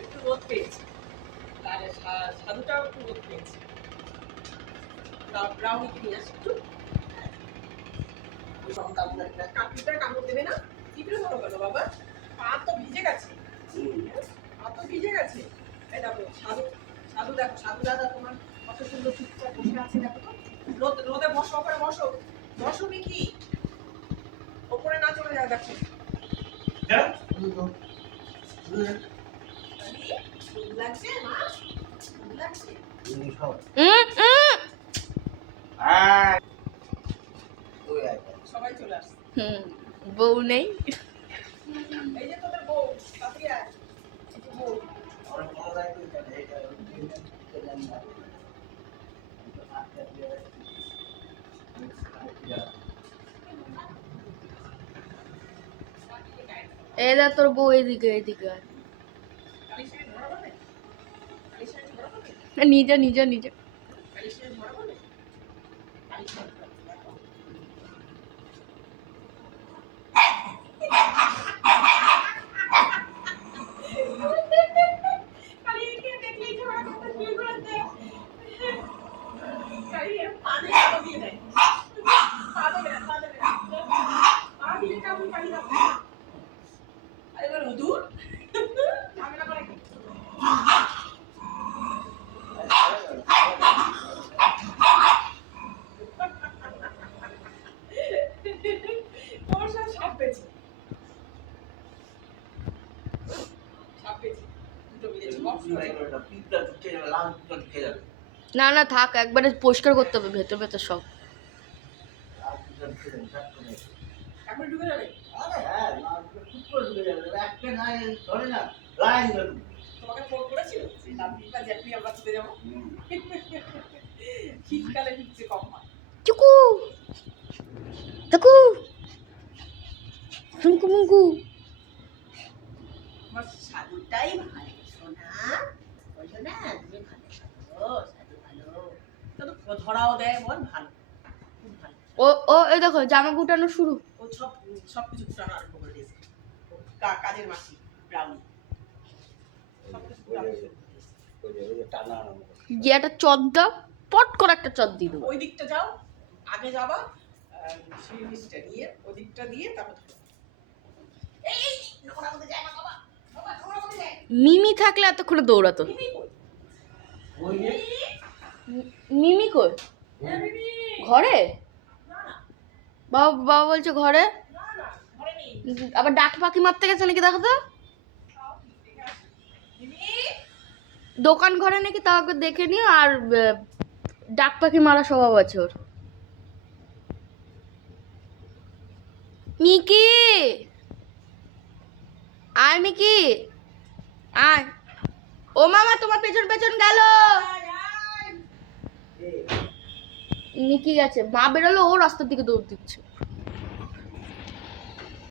একটু রোদ পেয়েছি, সাধুটাও একটু রোদ পেয়েছি। ব্রাউনিকে নিয়ে আসি একটু। কাকুটা কামড় দেবে না? টিপে ধরো কেন বাবা? পা তো ভিজে গেছে, পা তো ভিজে গেছে। এই দেখো সাধু, সাধু দেখো, সাধু দাদা তোমার কত সুন্দর চুপচাপ বসে আছে দেখো তো। রোদে বসো, ওপরে বসো, বসো মিকি, ওপরে না চলে যায় দেখো। লাগছে মা, লাগছে। সবাই চলে আসছে। বউ নেই। এই যে তোদের বউ, তাড়াতাড়ি আয়। এই যে বউ। এই দেখ তোর বউ এদিকে এদিকে আয়। নিজে নিজে নিজে না না থাক, একবারে পরিষ্কার করতে হবে ভেতর ভেতর সব। চুকু চুকু মুকু মুকু সাধুটাই ভালো সোনা, বলছো না তুমি ভালো সাধু, সাধু ভালো, তো ধরাও দেয় বল, ভালো, খুব ভালো। ও ও এই দেখো জামা গুটানো শুরু। ও সব কিছু গুটানো আরম্ভ করে দিয়েছে, কাজের মাসি ব্রাউনি যে একটা চট দাও, পট করে একটা চট দিয়ে দেবো। ওই দিকটা যাও, আগে যাবা, সেই জিনিসটা নিয়ে ওই দিকটা দিয়ে তারপর এই নোংরা মধ্যে যায় না বাবা, বাবা নোংরা মধ্যে যায়। মিমি থাকলে এতক্ষণে দৌড়াতো। মিমি কই? ঘরে? বাবা বাবা বলছে ঘরে। আবার ডাক পাখি মারতে গেছে নাকি দেখো তো। দোকান ঘরে নাকি তাও একবার দেখে নিও। আর ডাক পাখি মারা স্বভাব আছে ওর। মিকি আয়, মিকি আয়। ও মামা তোমার পেছন পেছন গেল। মিকি গেছে, মা বেরোলো ও রাস্তার দিকে দৌড় দিচ্ছে।